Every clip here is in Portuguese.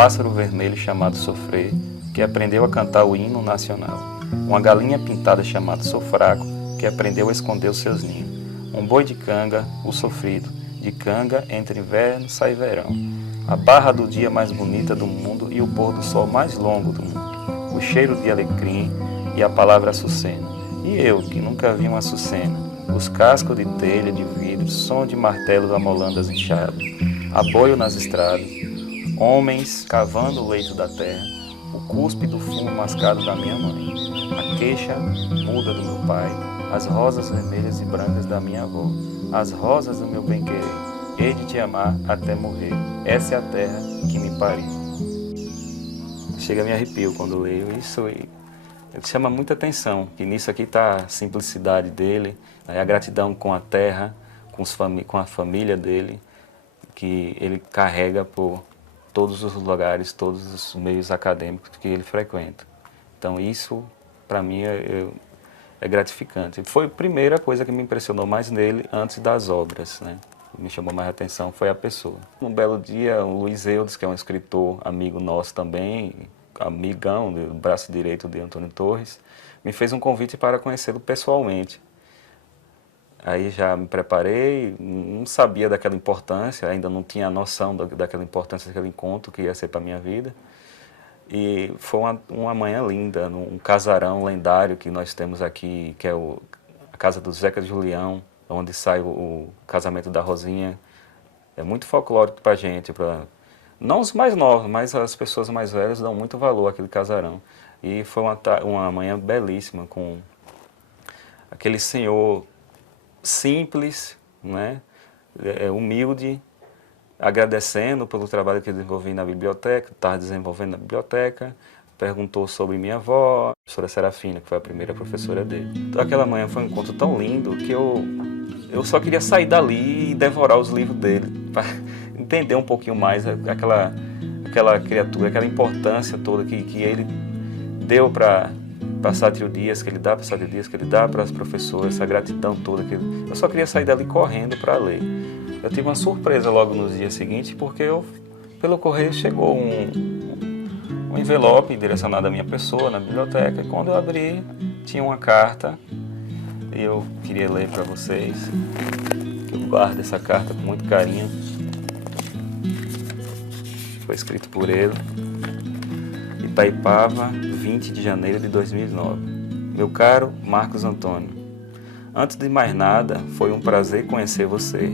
pássaro vermelho chamado Sofrer, que aprendeu a cantar o hino nacional. Uma galinha pintada chamada Sou Fraco, que aprendeu a esconder os seus ninhos. Um boi de canga, o sofrido, de canga entre inverno sai verão. A barra do dia mais bonita do mundo e o pôr do sol mais longo do mundo. O cheiro de alecrim e a palavra açucena. E eu, que nunca vi uma açucena. Os cascos de telha, de vidro, som de martelos amolando as enxadas. Aboio nas estradas. Homens cavando o leito da terra. O cuspe do fumo mascado da minha mãe. A queixa muda do meu pai. As rosas vermelhas e brancas da minha avó. As rosas do meu bem-querer. Hei de te amar até morrer. Essa é a terra que me pariu. Chega a me arrepio quando leio isso e chama muita atenção. E nisso aqui está a simplicidade dele, a gratidão com a terra, com a família dele, que ele carrega por todos os lugares, todos os meios acadêmicos que ele frequenta. Então isso, para mim, é gratificante. Foi a primeira coisa que me impressionou mais nele antes das obras, né? Me chamou mais a atenção foi a pessoa. Um belo dia, o Luiz Eudes, que é um escritor amigo nosso também, amigão do braço direito de Antônio Torres, me fez um convite para conhecê-lo pessoalmente. Aí já me preparei, não sabia daquela importância, ainda não tinha noção daquela importância daquele encontro que ia ser para a minha vida. E foi uma manhã linda, num casarão lendário que nós temos aqui, que é a casa do Zeca Julião, onde sai o casamento da Rosinha. É muito folclórico para a gente, não os mais novos, mas as pessoas mais velhas dão muito valor àquele casarão. E foi uma manhã belíssima, com aquele senhor simples, né? Humilde, agradecendo pelo trabalho que eu desenvolvi na biblioteca, estava desenvolvendo na biblioteca, perguntou sobre minha avó, a professora Serafina, que foi a primeira professora dele. Então, aquela manhã foi um encontro tão lindo que eu só queria sair dali e devorar os livros dele, para entender um pouquinho mais aquela criatura, aquela importância toda que ele deu para Sátiro Dias, que ele dá para Sátiro Dias, que ele dá para as professoras, essa gratidão toda. Eu só queria sair dali correndo para ler. Eu tive uma surpresa logo nos dias seguintes, porque pelo correio chegou um envelope direcionado à minha pessoa na biblioteca, e quando eu abri, tinha uma carta, e eu queria ler para vocês. Eu guardo essa carta com muito carinho. Foi escrito por ele. Itaipava, 20 de janeiro de 2009. Meu caro Marcos Antônio, antes de mais nada, foi um prazer conhecer você,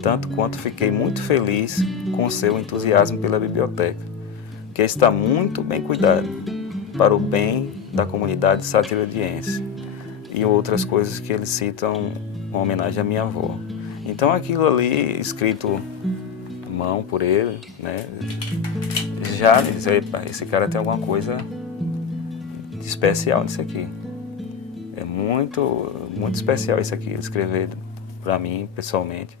tanto quanto fiquei muito feliz com o seu entusiasmo pela biblioteca, que está muito bem cuidado, para o bem da comunidade satirodiense, e outras coisas que eles citam em homenagem à minha avó. Então aquilo ali, escrito à mão por ele, né, já me dizer, esse cara tem alguma coisa de especial nisso aqui. É muito, muito especial isso aqui, escrever para mim, pessoalmente.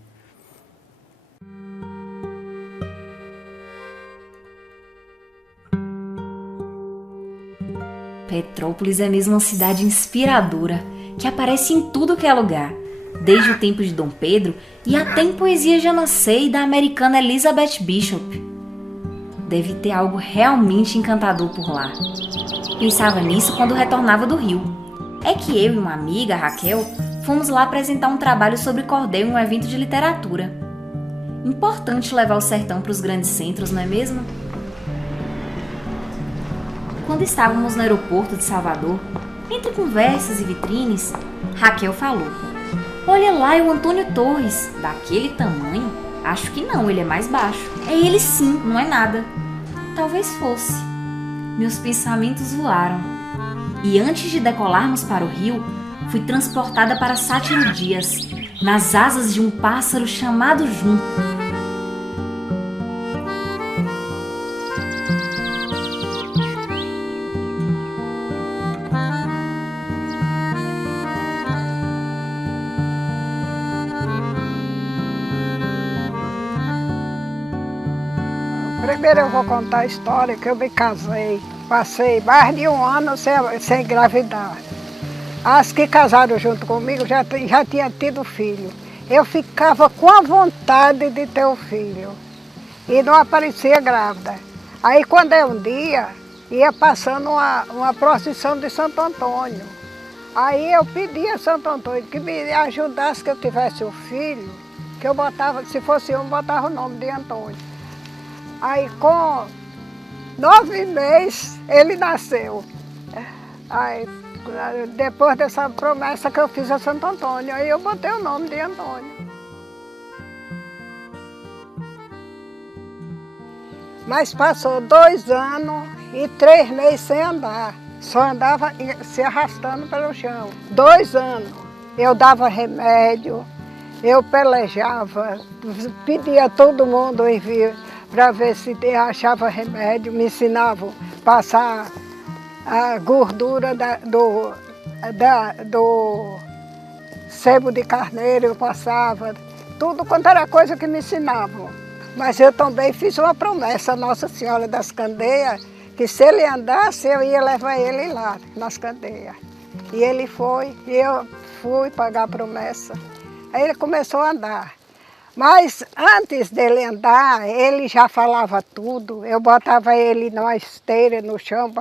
Petrópolis é mesmo uma cidade inspiradora, que aparece em tudo que é lugar, desde o tempo de Dom Pedro e até em poesia Janacei da americana Elizabeth Bishop. Deve ter algo realmente encantador por lá. Pensava nisso quando retornava do Rio. É que eu e uma amiga, Raquel, fomos lá apresentar um trabalho sobre cordel em um evento de literatura. Importante levar o sertão para os grandes centros, não é mesmo? Quando estávamos no aeroporto de Salvador, entre conversas e vitrines, Raquel falou: "Olha lá, é o Antônio Torres, daquele tamanho? Acho que não, ele é mais baixo." "É ele sim, não é nada." Talvez fosse. Meus pensamentos voaram. E antes de decolarmos para o Rio, fui transportada para Sátiro Dias, nas asas de um pássaro chamado junco. Primeiro eu vou contar a história que eu me casei. Passei mais de um ano sem engravidar. As que casaram junto comigo já tinham tido filho. Eu ficava com a vontade de ter um filho. E não aparecia grávida. Aí quando é um dia, ia passando uma procissão de Santo Antônio. Aí eu pedi a Santo Antônio que me ajudasse, que eu tivesse um filho, que eu botava, se fosse eu, botava o nome de Antônio. Aí com 9 meses ele nasceu. Aí depois dessa promessa que eu fiz a Santo Antônio, aí eu botei o nome de Antônio. Mas passou 2 anos e 3 meses sem andar. Só andava se arrastando pelo chão. 2 anos. Eu dava remédio, eu pelejava, pedia a todo mundo envio para ver se achava remédio, me ensinavam a passar a gordura do sebo de carneiro, eu passava. Tudo quanto era coisa que me ensinavam. Mas eu também fiz uma promessa à Nossa Senhora das Candeias, que se ele andasse, eu ia levar ele lá, nas Candeias. E ele foi, e eu fui pagar a promessa. Aí ele começou a andar. Mas antes dele andar, ele já falava tudo. Eu botava ele numa esteira no chão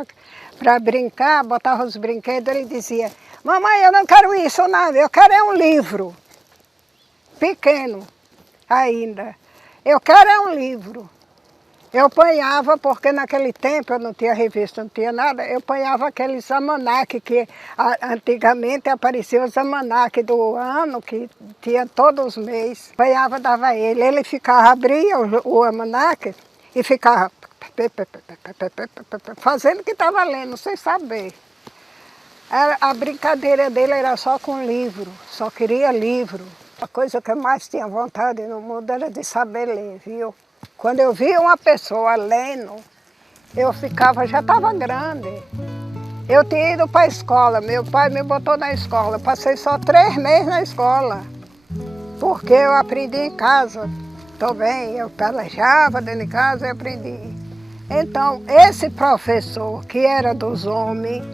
para brincar, botava os brinquedos, ele dizia, mamãe, eu não quero isso não, eu quero é um livro. Pequeno ainda. Eu quero é um livro. Eu apanhava, porque naquele tempo eu não tinha revista, não tinha nada, eu apanhava aqueles almanaques que antigamente apareciam os almanaques do ano, que tinha todos os meses. Apanhava, dava ele. Ele ficava, abria o almanaque e ficava fazendo o que estava lendo, sem saber. A brincadeira dele era só com livro, só queria livro. A coisa que eu mais tinha vontade no mundo era de saber ler, viu? Quando eu via uma pessoa lendo, eu ficava, já estava grande. Eu tinha ido para a escola, meu pai me botou na escola, eu passei só 3 meses na escola, porque eu aprendi em casa também, eu pelejava dentro de casa e aprendi. Então, esse professor, que era dos homens,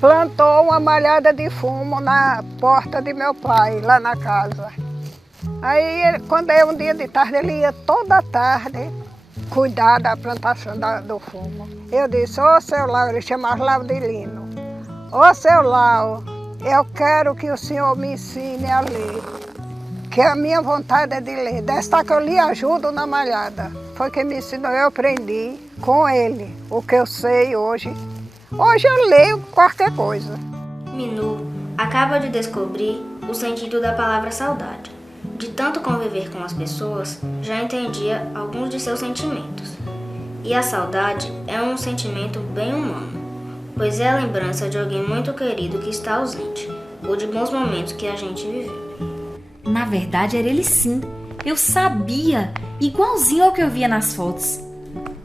plantou uma malhada de fumo na porta de meu pai, lá na casa. Aí, quando é um dia de tarde, ele ia toda tarde cuidar da plantação do fumo. Eu disse, ô seu Lau, ele chamava Laudelino, ô seu Lau, eu quero que o senhor me ensine a ler, que a minha vontade é de ler. Desta que eu lhe ajudo na malhada. Foi que me ensinou, eu aprendi com ele o que eu sei hoje. Hoje eu leio qualquer coisa. Minu acaba de descobrir o sentido da palavra saudade. De tanto conviver com as pessoas, já entendia alguns de seus sentimentos. E a saudade é um sentimento bem humano, pois é a lembrança de alguém muito querido que está ausente, ou de bons momentos que a gente viveu. Na verdade, era ele sim. Eu sabia, igualzinho ao que eu via nas fotos.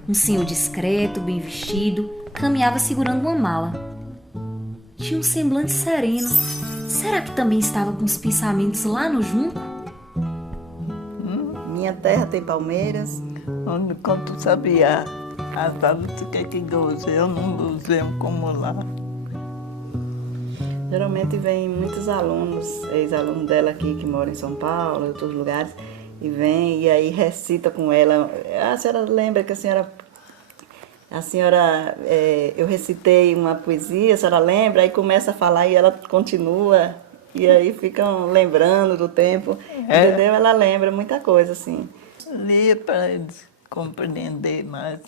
Um senhor discreto, bem vestido, caminhava segurando uma mala. Tinha um semblante sereno. Será que também estava com os pensamentos lá no junco? Minha terra tem palmeiras. Onde quando sabia a fábrica que eu não gozei como lá. Geralmente vem muitos alunos, ex-alunos dela aqui que moram em São Paulo, em outros lugares, e vem e aí recita com ela. A senhora lembra que eu recitei uma poesia, a senhora lembra? Aí começa a falar e ela continua, e aí ficam lembrando do tempo, entendeu? Ela lembra muita coisa, assim. Lia para eles compreender mais.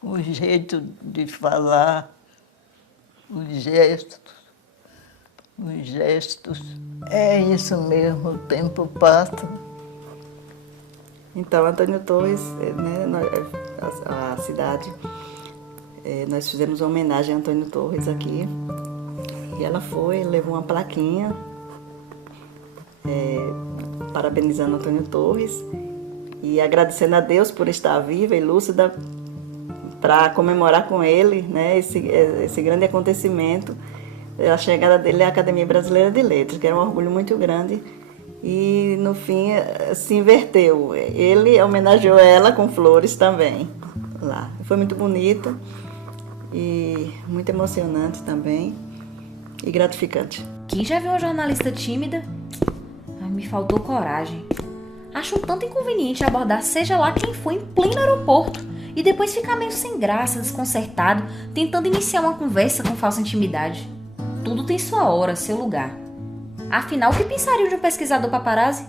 O jeito de falar, os gestos. É isso mesmo, o tempo passa. Então, Antônio Torres, né, a cidade, nós fizemos uma homenagem a Antônio Torres aqui. E ela foi, levou uma plaquinha, parabenizando Antônio Torres e agradecendo a Deus por estar viva e lúcida para comemorar com ele, né, esse grande acontecimento, a chegada dele à Academia Brasileira de Letras, que era um orgulho muito grande. E, no fim, se inverteu. Ele homenageou ela com flores também lá. Foi muito bonito e muito emocionante também e gratificante. Quem já viu uma jornalista tímida? Me faltou coragem. Acho um tanto inconveniente abordar seja lá quem for em pleno aeroporto e depois ficar meio sem graça, desconcertado, tentando iniciar uma conversa com falsa intimidade. Tudo tem sua hora, seu lugar. Afinal, o que pensariam de um pesquisador paparazzi?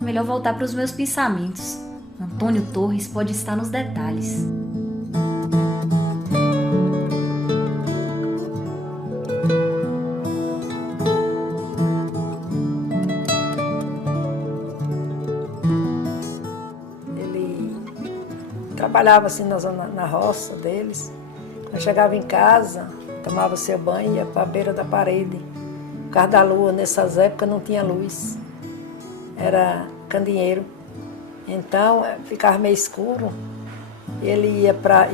Melhor voltar para os meus pensamentos. Antônio Torres pode estar nos detalhes. Trabalhava assim na roça deles. Quando chegava em casa, tomava seu banho e ia para a beira da parede. Por causa da lua, nessas épocas não tinha luz. Era candeeiro. Então ficava meio escuro. Ele ia para.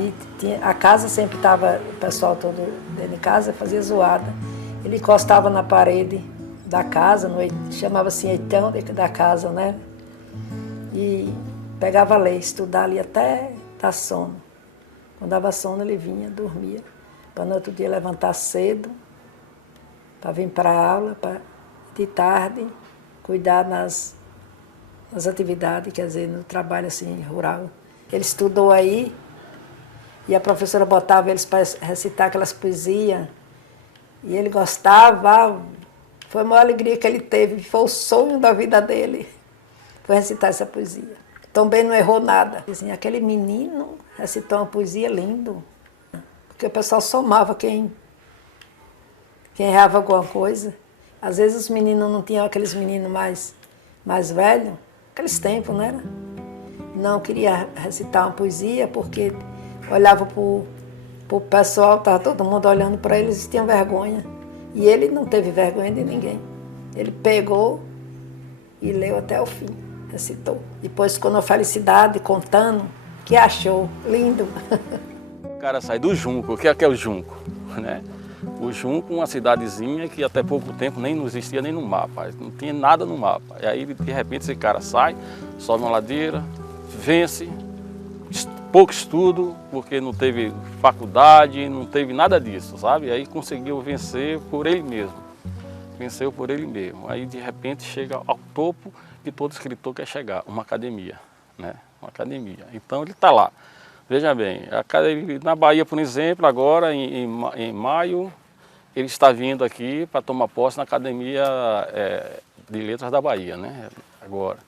A casa sempre estava, o pessoal todo dentro de casa fazia zoada. Ele encostava na parede da casa, chamava-se eitão da casa, né? E pegava a ler, estudar ali até dar sono. Quando dava sono, ele vinha, dormia, para no outro dia levantar cedo, para vir para a aula, de tarde, cuidar nas atividades, quer dizer, no trabalho assim, rural. Ele estudou aí, e a professora botava eles para recitar aquelas poesias, e ele gostava. Foi a maior alegria que ele teve, foi o sonho da vida dele, foi recitar essa poesia. Também não errou nada. Assim, aquele menino recitou uma poesia lindo, porque o pessoal somava quem errava alguma coisa. Às vezes os meninos não tinham aqueles meninos mais velhos, aqueles tempos, não era? Não queria recitar uma poesia porque olhava para o pessoal, estava todo mundo olhando para eles e tinha vergonha. E ele não teve vergonha de ninguém. Ele pegou e leu até o fim. Recitou. Depois ficou na felicidade, contando, que achou lindo. O cara sai do Junco. O que é o Junco? Né? O Junco, uma cidadezinha que até pouco tempo nem não existia nem no mapa, não tinha nada no mapa. E aí, de repente, esse cara sai, sobe uma ladeira, vence, pouco estudo, porque não teve faculdade, não teve nada disso, sabe? E aí conseguiu vencer por ele mesmo. Venceu por ele mesmo. Aí, de repente, chega ao topo que todo escritor quer chegar, uma academia, né? Uma academia. Então ele está lá. Veja bem, na Bahia, por exemplo, agora em maio, ele está vindo aqui para tomar posse na Academia de Letras da Bahia, né? Agora.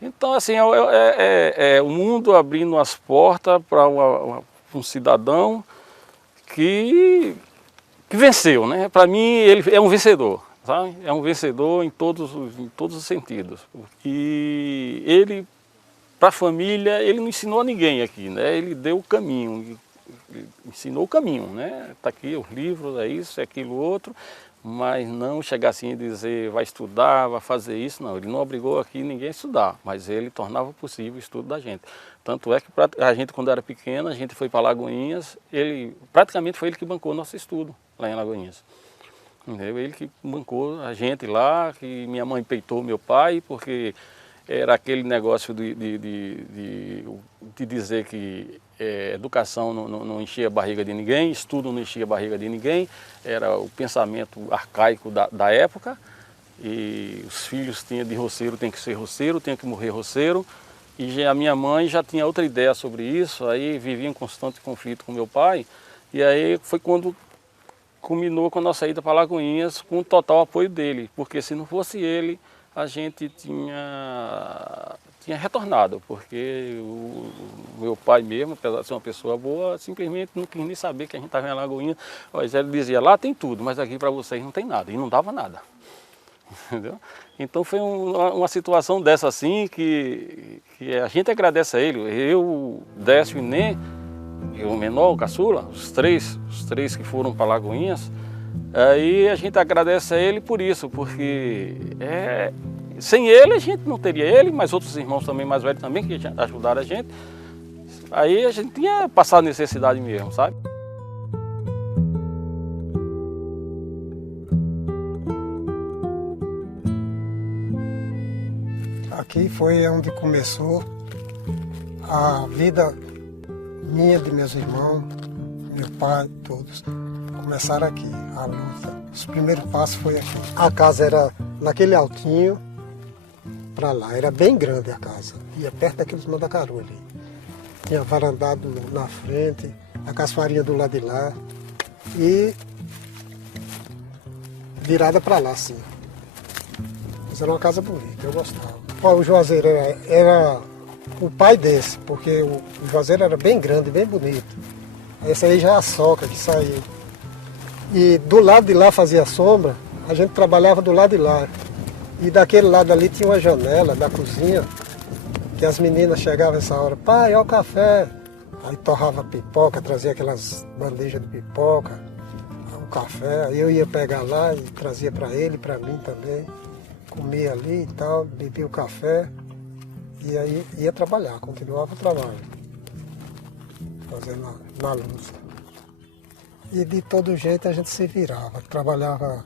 Então, assim, o mundo abrindo as portas para um cidadão que venceu, né? Para mim, ele é um vencedor. Sabe? É um vencedor em todos os sentidos. E ele, para a família, ele não ensinou a ninguém aqui, né? Ele deu o caminho, ensinou o caminho, né? Está aqui os livros, é isso, é aquilo outro, mas não chegar assim e dizer vai estudar, vai fazer isso, não. Ele não obrigou aqui ninguém a estudar, mas ele tornava possível o estudo da gente. Tanto é que a gente, quando era pequena, a gente foi para Lagoinhas, praticamente foi ele que bancou o nosso estudo lá em Lagoinhas. Ele que bancou a gente lá, que minha mãe peitou meu pai, porque era aquele negócio de dizer que educação não enchia a barriga de ninguém, estudo não enchia a barriga de ninguém, era o pensamento arcaico da época, e os filhos de roceiro tem que ser roceiro, tem que morrer roceiro, e a minha mãe já tinha outra ideia sobre isso, aí vivia em constante conflito com meu pai, e aí foi quando culminou com a nossa ida para Lagoinhas com o total apoio dele, porque se não fosse ele, a gente tinha retornado, porque o meu pai mesmo, apesar de ser uma pessoa boa, simplesmente não quis nem saber que a gente estava em Lagoinhas. Mas ele dizia, lá tem tudo, mas aqui para vocês não tem nada, e não dava nada. Entendeu? Então foi uma situação dessa assim que a gente agradece a ele. Eu, Décio e Nê, o menor, o caçula, os três que foram para Lagoinhas, aí a gente agradece a ele por isso, porque sem ele a gente não teria ele, mas outros irmãos também mais velhos também que ajudaram a gente. Aí a gente tinha passado necessidade mesmo, sabe? Aqui foi onde começou a vida minha, de meus irmãos, meu pai, todos. Começaram aqui, a luta. Os primeiros passos foi aqui. A casa era naquele altinho, para lá. Era bem grande a casa, ia perto daqueles mandacaru ali. Tinha varandado na frente, a casfarinha do lado de lá e virada para lá, assim. Mas era uma casa bonita, eu gostava. Ó, o Juazeiro era o pai desse, porque o Juazeiro era bem grande, bem bonito. Esse aí já é a soca que saiu. E do lado de lá fazia sombra, a gente trabalhava do lado de lá. E daquele lado ali tinha uma janela da cozinha, que as meninas chegavam essa hora, pai, olha o café. Aí torrava pipoca, trazia aquelas bandejas de pipoca, o café. Aí eu ia pegar lá e trazia para ele, para mim também. Comia ali e tal, bebia o café. E aí ia trabalhar, continuava o trabalho. Fazendo na luz. E de todo jeito a gente se virava, trabalhava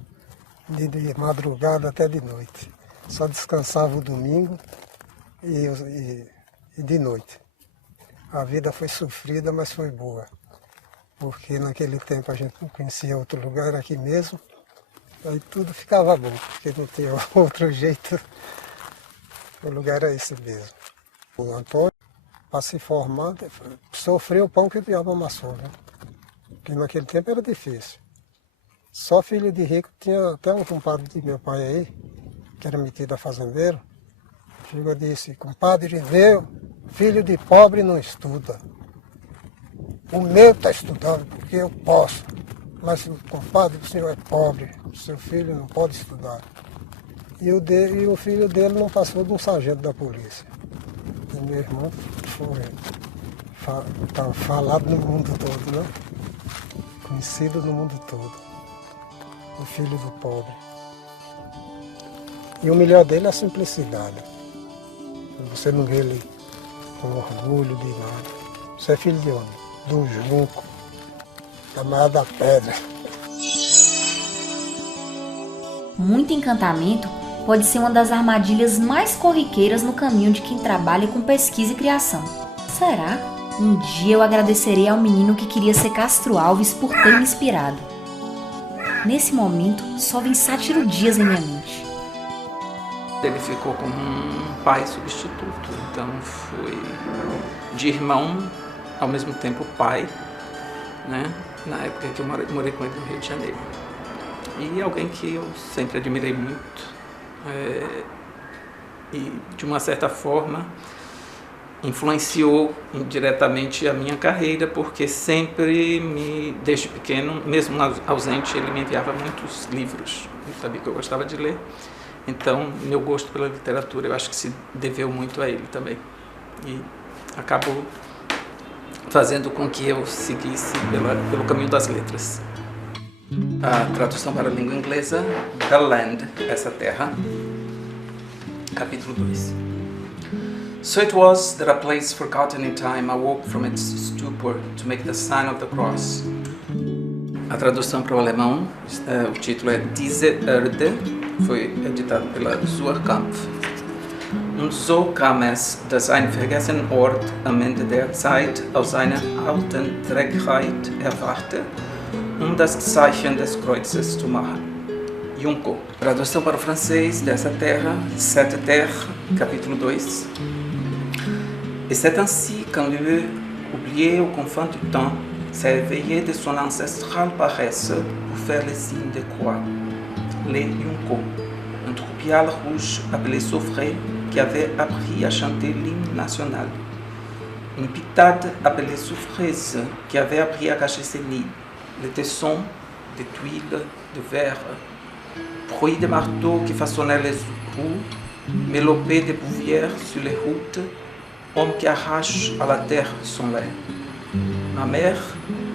de madrugada até de noite. Só descansava o domingo e de noite. A vida foi sofrida, mas foi boa. Porque naquele tempo a gente não conhecia outro lugar, era aqui mesmo. Aí tudo ficava bom, porque não tinha outro jeito. O lugar era esse mesmo. O Antônio, para se formar, sofreu o pão que o diabo amassou, né? Porque naquele tempo era difícil. Só filho de rico, tinha até um compadre de meu pai aí, que era metido a fazendeiro, chegou e disse, compadre meu, filho de pobre não estuda. O meu está estudando porque eu posso, mas compadre, o senhor é pobre, o seu filho não pode estudar. E o filho dele não passou de um sargento da polícia. E meu irmão tá falado no mundo todo, né? Conhecido no mundo todo. O filho do pobre. E o melhor dele é a simplicidade. Você não vê ele com orgulho de nada. Você é filho de homem, do junco, camarada da pedra. Muito encantamento pode ser uma das armadilhas mais corriqueiras no caminho de quem trabalha com pesquisa e criação. Será? Um dia eu agradecerei ao menino que queria ser Castro Alves por ter me inspirado. Nesse momento, só vem Sátiro Dias em minha mente. Ele ficou como um pai substituto, então foi de irmão, ao mesmo tempo pai, né? Na época que eu morei com ele no Rio de Janeiro. E alguém que eu sempre admirei muito, e de uma certa forma influenciou indiretamente a minha carreira, porque sempre, desde pequeno, mesmo ausente, ele me enviava muitos livros. Ele sabia que eu gostava de ler. Então, meu gosto pela literatura, eu acho que se deveu muito a ele também. E acabou fazendo com que eu seguisse pelo caminho das letras. A tradução para a língua inglesa, The Land, essa terra, capítulo 2. So it was that a place forgotten in time awoke from its stupor to make the sign of the cross. A tradução para o alemão, o título é Diese Erde, foi editado pela Suhrkampf. Und so kam es, dass ein vergessener Ort am Ende der Zeit aus seiner alten Trägheit erwachte, das Zeichen des Kreuzes zu machen. Junco. Tradução para o francês dessa terra, Cette Terre, capítulo 2. Et c'est ainsi qu'un lieu oublié aux confins du temps s'est éveillé de son ancestrale paresse pour faire les signes de croix. Les Junco, un troupial rouge appelé Saufré qui avait appris à chanter l'hymne national. Une pitade appelée Souffreuse qui avait appris à cacher ses nids. Les tessons, des tuiles, de verre, bruit de marteaux qui façonnaient les roues, mélopée des bouvières sur les routes, homme qui arrache à la terre son lait. Ma mère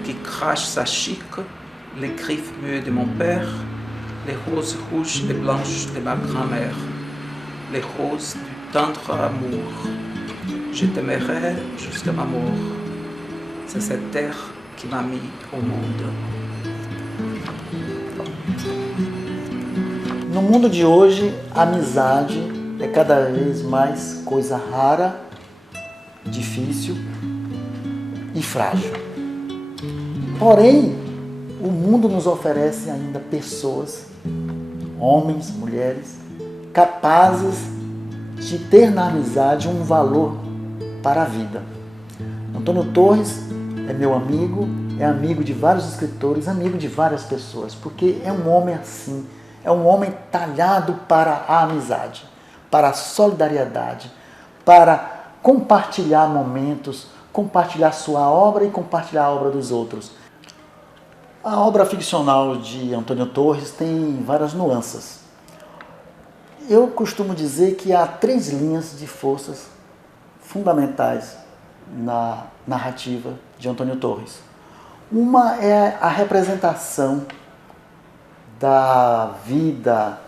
qui crache sa chique, les griffes muets de mon père, les roses rouges et blanches de ma grand-mère, les roses du tendre amour. Je t'aimerai jusqu'à ma mort. C'est cette terre que m'a mis au mundo. No mundo de hoje, a amizade é cada vez mais coisa rara, difícil e frágil. Porém, o mundo nos oferece ainda pessoas, homens, mulheres, capazes de ter na amizade um valor para a vida. Antônio Torres é meu amigo, é amigo de vários escritores, amigo de várias pessoas, porque é um homem assim, é um homem talhado para a amizade, para a solidariedade, para compartilhar momentos, compartilhar sua obra e compartilhar a obra dos outros. A obra ficcional de Antônio Torres tem várias nuances. Eu costumo dizer que há 3 linhas de forças fundamentais na narrativa de Antônio Torres. Uma é a representação da vida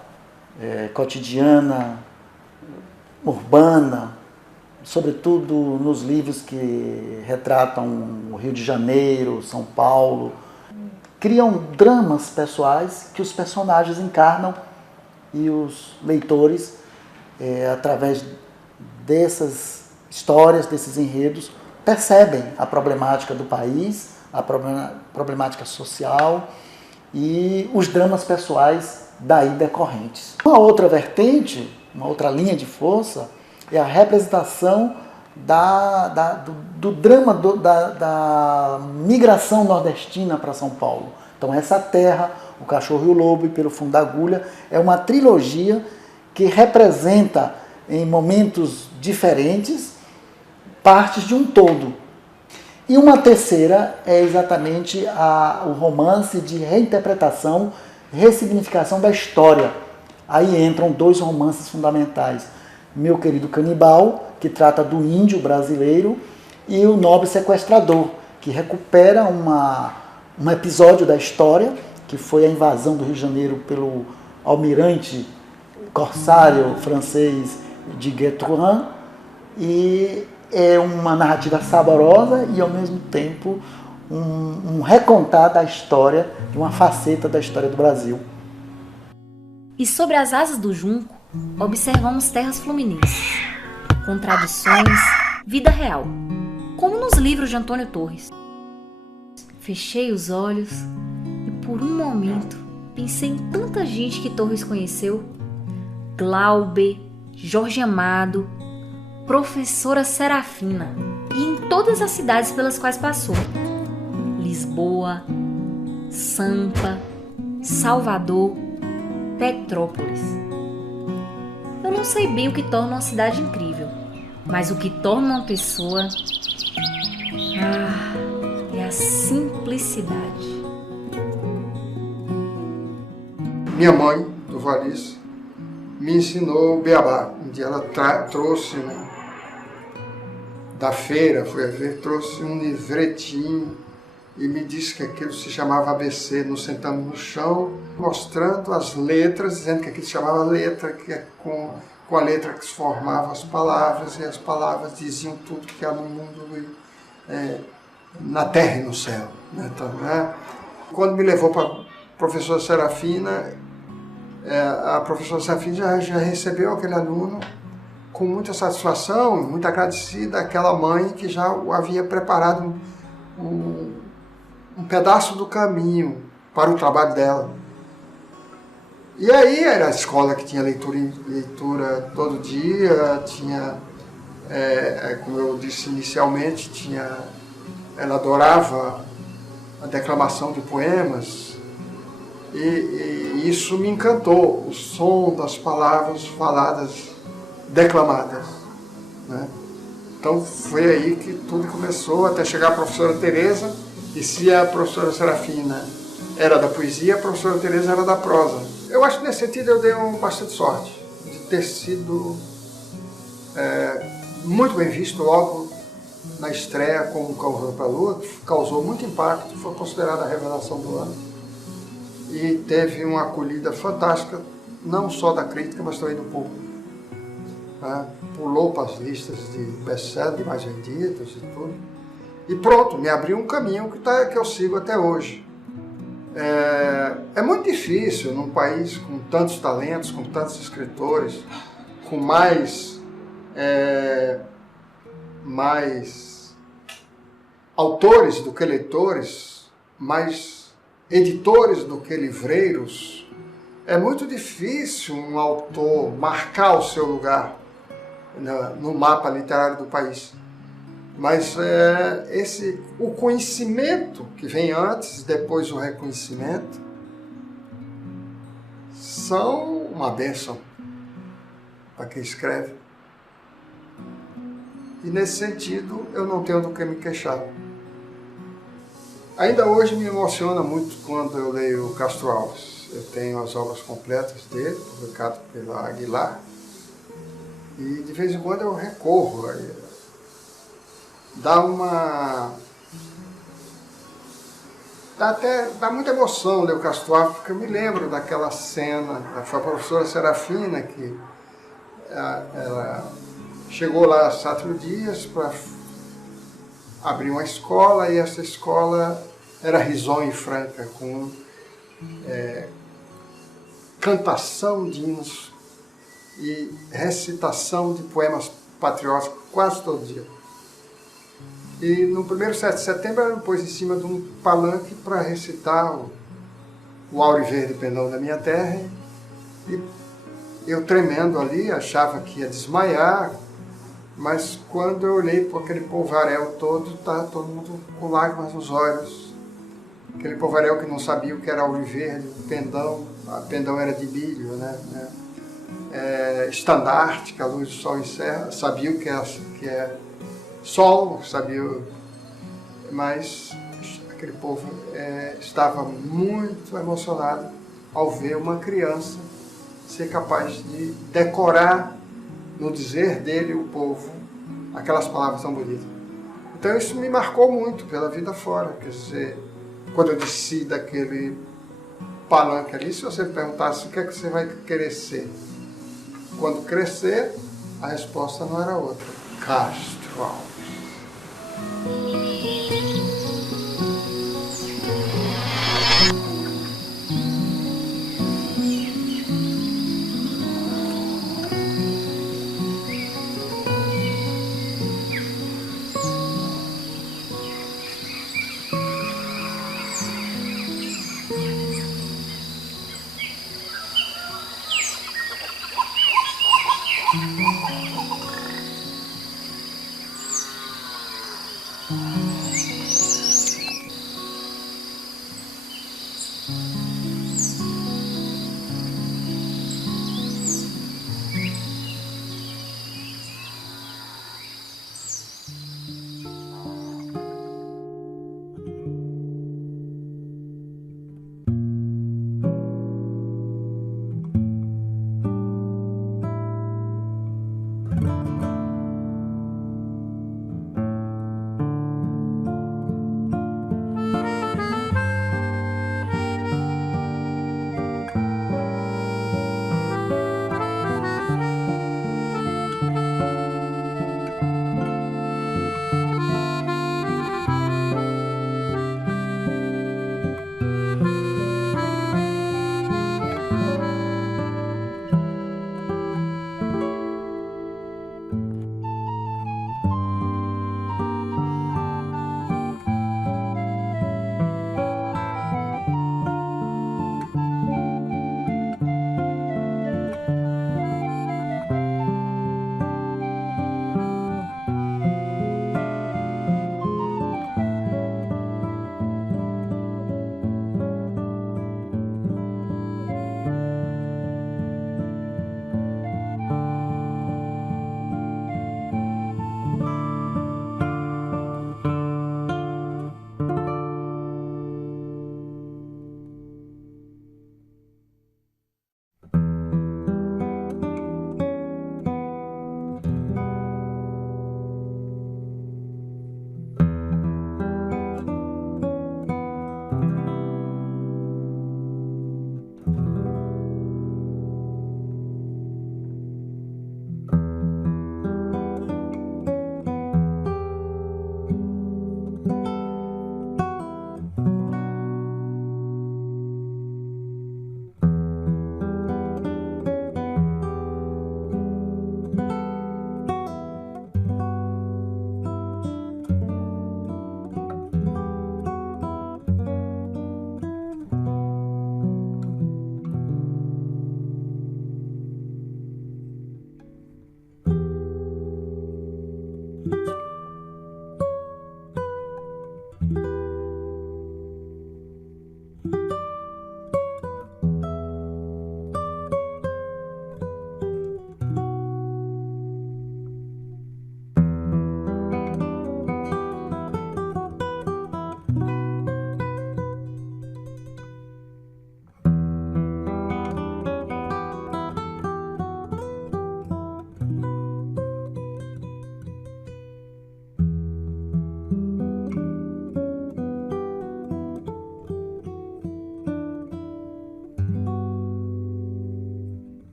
cotidiana, urbana, sobretudo nos livros que retratam o Rio de Janeiro, São Paulo. Criam dramas pessoais que os personagens encarnam e os leitores, através dessas histórias, desses enredos, percebem a problemática do país, a problemática social e os dramas pessoais daí decorrentes. Uma outra vertente, uma outra linha de força, é a representação do drama da migração nordestina para São Paulo. Então essa terra, O Cachorro e o Lobo e Pelo Fundo da Agulha, é uma trilogia que representa em momentos diferentes partes de um todo. E uma terceira é exatamente o romance de reinterpretação, ressignificação da história. Aí entram 2 romances fundamentais. Meu Querido Canibal, que trata do índio brasileiro, e O Nobre Sequestrador, que recupera um episódio da história, que foi a invasão do Rio de Janeiro pelo almirante corsário francês de Guetrouin, e é uma narrativa saborosa e, ao mesmo tempo, um recontar da história, de uma faceta da história do Brasil. E sobre as asas do junco, observamos terras fluminenses, com tradições, vida real, como nos livros de Antônio Torres. Fechei os olhos e por um momento pensei em tanta gente que Torres conheceu: Glauber, Jorge Amado, professora Serafina, e em todas as cidades pelas quais passou: Lisboa, Sampa, Salvador, Petrópolis. Eu não sei bem o que torna uma cidade incrível, mas o que torna uma pessoa é a simplicidade. Minha mãe, do Valis, me ensinou o beabá. Um dia ela trouxe, né, da feira, foi a ver, trouxe um livretinho e me disse que aquilo se chamava ABC. Nos sentamos no chão, mostrando as letras, dizendo que aquilo se chamava letra, que é com a letra que se formavam as palavras, e as palavras diziam tudo que há no mundo, na terra e no céu. Né? Então, quando me levou para a professora Serafina, a professora Serafina já recebeu aquele aluno com muita satisfação, muito agradecida àquela mãe que já o havia preparado um pedaço do caminho para o trabalho dela. E aí era a escola que tinha leitura todo dia, tinha, como eu disse inicialmente, ela adorava a declamação de poemas, e isso me encantou, o som das palavras faladas, declamadas, né? Então foi aí que tudo começou, até chegar a professora Teresa. E se a professora Serafina era da poesia, a professora Teresa era da prosa. Eu acho que nesse sentido eu dei bastante sorte de ter sido muito bem visto logo na estreia com o Correio para a Lua, que causou muito impacto, foi considerada a revelação do ano. E teve uma acolhida fantástica, não só da crítica, mas também do público. Pulou para as listas de best-sellers, de mais vendidos e tudo. E pronto, me abriu um caminho que eu sigo até hoje. É muito difícil num país com tantos talentos, com tantos escritores, com mais autores do que leitores, mais editores do que livreiros. É muito difícil um autor marcar o seu lugar no mapa literário do país. Mas o conhecimento que vem antes, depois o reconhecimento, são uma bênção para quem escreve. E nesse sentido, eu não tenho do que me queixar. Ainda hoje me emociona muito quando eu leio Castro Alves. Eu tenho as obras completas dele, publicado pela Aguilar, e de vez em quando eu recorro a ele. Dá muita emoção ler o Castro Alves, porque eu me lembro daquela cena, foi a professora Serafina que ela chegou lá 4 dias para abrir uma escola, e essa escola era risonha e franca, com cantação de hinos e recitação de poemas patrióticos quase todo dia. E no primeiro 7 de setembro ela me pôs em cima de um palanque para recitar o Aure Verde Pendão da Minha Terra, e eu tremendo ali, achava que ia desmaiar, mas quando eu olhei para aquele polvaréu todo, estava todo mundo com lágrimas nos olhos. Aquele polvaréu que não sabia o que era Aure Verde, o pendão, a pendão era de milho, né? Estandarte, que a luz do sol encerra, sabia o que é sol, sabia, mas aquele povo estava muito emocionado ao ver uma criança ser capaz de decorar no dizer dele, o povo, aquelas palavras tão bonitas. Então isso me marcou muito pela vida fora. Quer dizer, quando eu desci daquele palanque ali, se você me perguntasse o que é que você vai querer ser quando crescer, a resposta não era outra: Castro Alves.